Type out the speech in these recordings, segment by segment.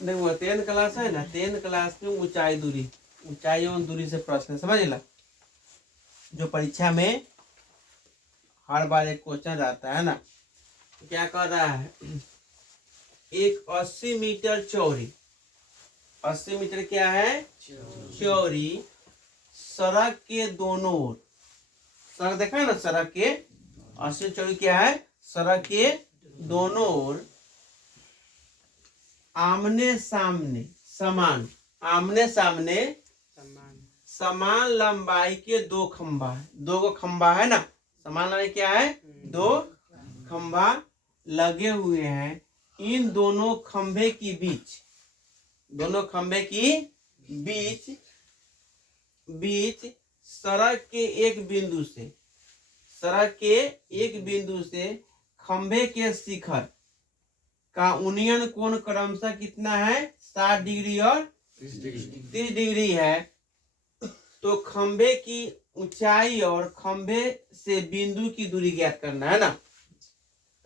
देखो 10 क्लास है ना, 10 क्लास में ऊंचाई और दूरी से प्रश्न समझ ला, जो परीक्षा में हर बार एक क्वेश्चन आता है ना। क्या कर रहा है, एक 80 मीटर चौड़ी, 80 मीटर क्या है चौड़ी सड़क के दोनों ओर, सड़क देखा है ना, सड़क के 80 चौड़ी क्या है, सड़क के दोनों ओर आमने सामने समान लंबाई के दो खंभा है, दो को खंभा है ना, समान लंबाई क्या है, दो खंभा लगे हुए हैं। इन दोनों खंभे की बीच सड़क के एक बिंदु से खंभे के शिखर का उन्नयन कोण क्रमशः कितना है, 60 डिग्री और 30 डिग्री है। तो खंभे की ऊंचाई और खंभे से बिंदु की दूरी ज्ञात करना है ना।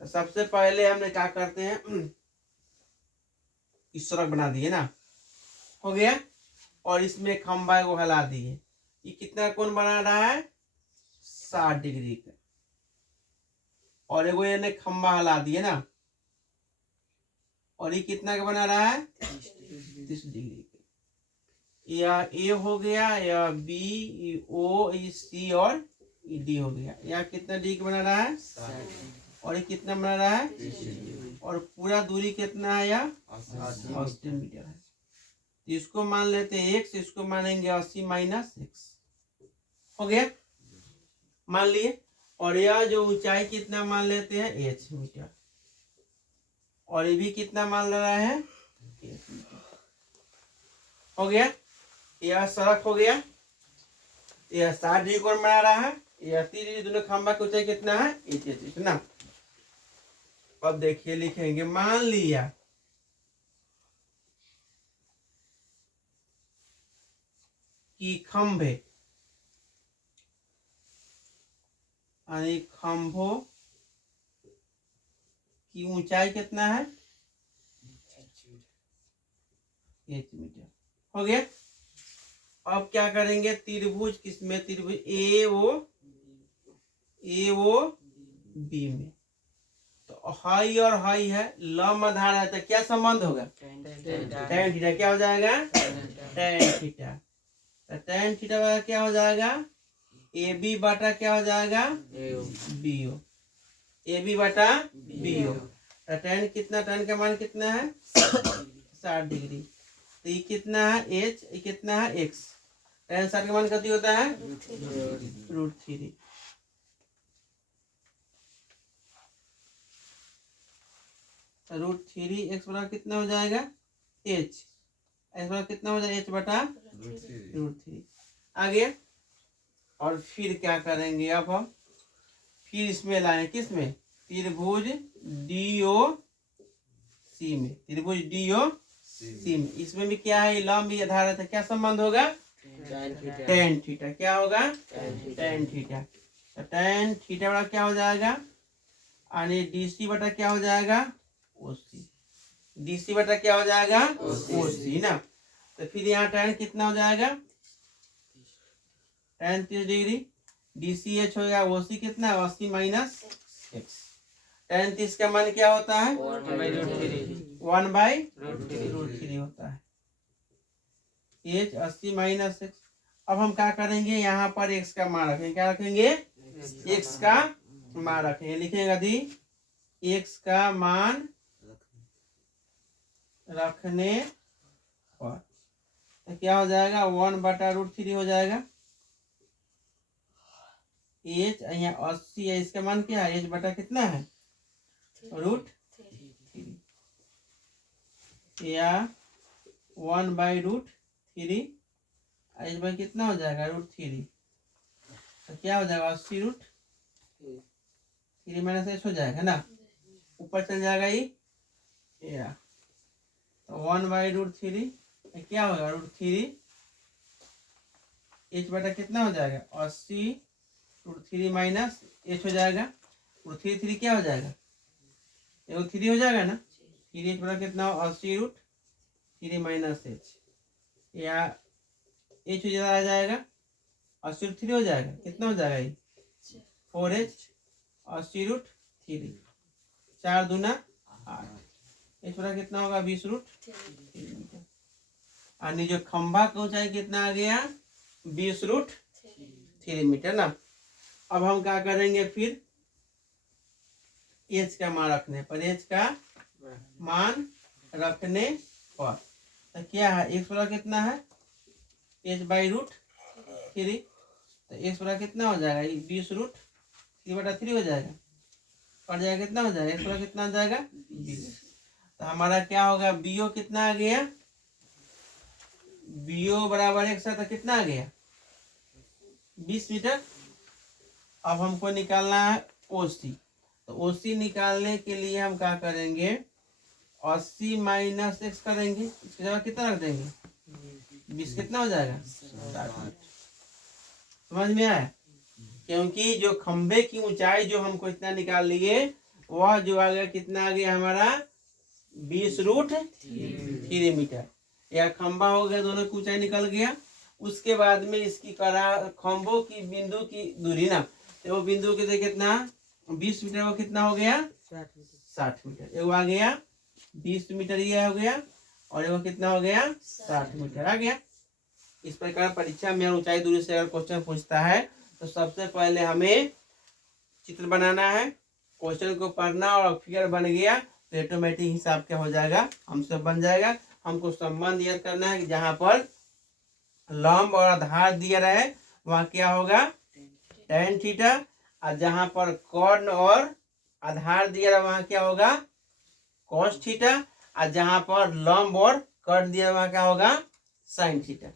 तो सबसे पहले हमने क्या करते हैं, इस सड़क बना दिए ना, हो गया, और इसमें खंभा को हिला दिए। ये कितना कोण बना रहा है, 60 डिग्री का, और एगो ये खंभा हिला दिए ना, और ये कितना का बना रहा है, 30 डिग्री का। या ए हो गया, या बी, ओ, सी और डी हो गया। यहाँ कितना डिग्री का बना रहा है, और ये कितना बना रहा है, और पूरा दूरी कितना है, या 80 मीटर है। तो इसको मान लेते हैं x, इसको मानेंगे 80 माइनस x, हो गया, मान लिए। और यह जो ऊंचाई कितना मान लेते हैं, h मीटर, और ये भी कितना मान ले रहा है, h मीटर, हो गया। यह सड़क हो गया, यह 60 डिग्री कोण बना रहा है, यह 30 डिग्री, दोनों खंभा की ऊंचाई कितना है, h ना। अब देखिए लिखेंगे, मान लिया कि खंभों की ऊंचाई कितना है, h मीटर, हो गया। अब क्या करेंगे, त्रिभुज किसमें, त्रिभुज ए ओ बी में। तो हाई और हाई है, लंब आधार है, तो क्या संबंध होगा, tan थीटा, क्या हो जाएगा, tan थीटा। तो tan थीटा क्या हो जाएगा, ए बी बटा क्या हो जाएगा, बी ओ, ए बी बटा बी ओ। तो tan कितना, tan का मान कितना है, 60 डिग्री। तो ये कितना है h, ये कितना है x, tan 60 का मान कितना होता है, √3। √3 x बराबर कितना हो जाएगा, h, x बराबर कितना हो जाएगा, h बटा √3। आगे और फिर क्या करेंगे, अब हम फिर इसमें लाए, किसमें, त्रिभुज DOC में, त्रिभुज DOC में। इसमें भी क्या है, लंब आधार है, तो क्या संबंध होगा, tan थीटा, क्या होगा, tan थीटा। तो tan थीटा बड़ा क्या हो जाएगा, यानी DC बटा क्या हो जाएगा, OC, DC बटा क्या हो जाएगा, OC ना। तो फिर यहाँ tan कितना हो जाएगा, tan 30 डिग्री, DCH हो गया, OC कितना, 80 माइनस x। tan 30 का मान क्या होता है, 1/√3 होता है, h 80 माइनस x। अब हम क्या करेंगे, यहाँ पर x का मान रखेंगे, क्या रखेंगे, x का मान रखेंगे, लिखेगा दी x का मान रखने पर, तो क्या हो जाएगा, 1/√3 हो जाएगा। h यहाँ 80 है, इसका मान क्या है, h बटा कितना है, √3, या 1/√3, h बाई कितना हो जाएगा, √3। तो क्या हो जाएगा, 80√3 माइनस h हो जाएगा ना, ऊपर चल जाएगा ये, या तो 1/√3 क्या होगा, √3, h बटा कितना हो जाएगा, 80√3 माइनस h हो जाएगा, और 3 क्या हो जाएगा, एगो 3 हो जाएगा ना, फिर h बटा कितना हो, 80√3 3 माइनस एच, या एच ज़्यादा आ जाएगा, 80√3 हो जाएगा, कितना हो जाएगा ये 4h 80√3, 4 दूना 8, एच बड़ा कितना होगा 20√3। यानी जो खंभा का ऊंचाई कितना आ गया 20√3 मीटर ना। अब हम क्या करेंगे फिर, एच का मान रखने पर, एच का मान रखने पर तो क्या है, एक्स बड़ा कितना है h/√3, तो एक्स बड़ा कितना हो जाएगा 20√3/3 हो जाएगा, पड़ जाएगा कितना हो जाएगा, एक्स बड़ा कितना हो जाएगा 20। तो हमारा क्या होगा, बीओ कितना आ गया, बीओ बराबर एक साथ कितना आ गया 20 मीटर। अब हमको निकालना है ओसी, तो ओसी निकालने के लिए हम क्या करेंगे, 80 माइनस एक्स करेंगे, इसकी जगह कितना रख देंगे 20, कितना हो जाएगा 60 मीटर। समझ में आया, क्योंकि जो खंबे की ऊंचाई जो हमको इतना निकाल लिए, वह जो आ गया कितना आ गया हमारा 20√3 मीटर। यह खंबा हो गया, दोनों की ऊंचाई निकल गया। उसके बाद में इसकी करा खंभों की बिंदु की दूरी ना, तो वो बिंदु के कितना 20 मीटर, वो कितना हो गया 60 मीटर। एगो आ गया 20 मीटर ये हो गया, और एगो कितना हो गया 60 मीटर आ गया। इस प्रकार परीक्षा में ऊंचाई दूरी से अगर क्वेश्चन पूछता है तो सबसे पहले हमें चित्र बनाना है, क्वेश्चन को पढ़ना, और फिगर बन गया तो ऑटोमेटिक हिसाब क्या हो जाएगा, हमसे बन जाएगा। हमको संबंध याद करना है कि जहां पर लंब और आधार दिया रहे वहां क्या होगा tan थीटा, और जहां पर कर्ण और आधार दिया रहा वहां क्या होगा cos थीटा, और जहां पर लंब और कर्ण दिया वहां क्या होगा sin थीटा।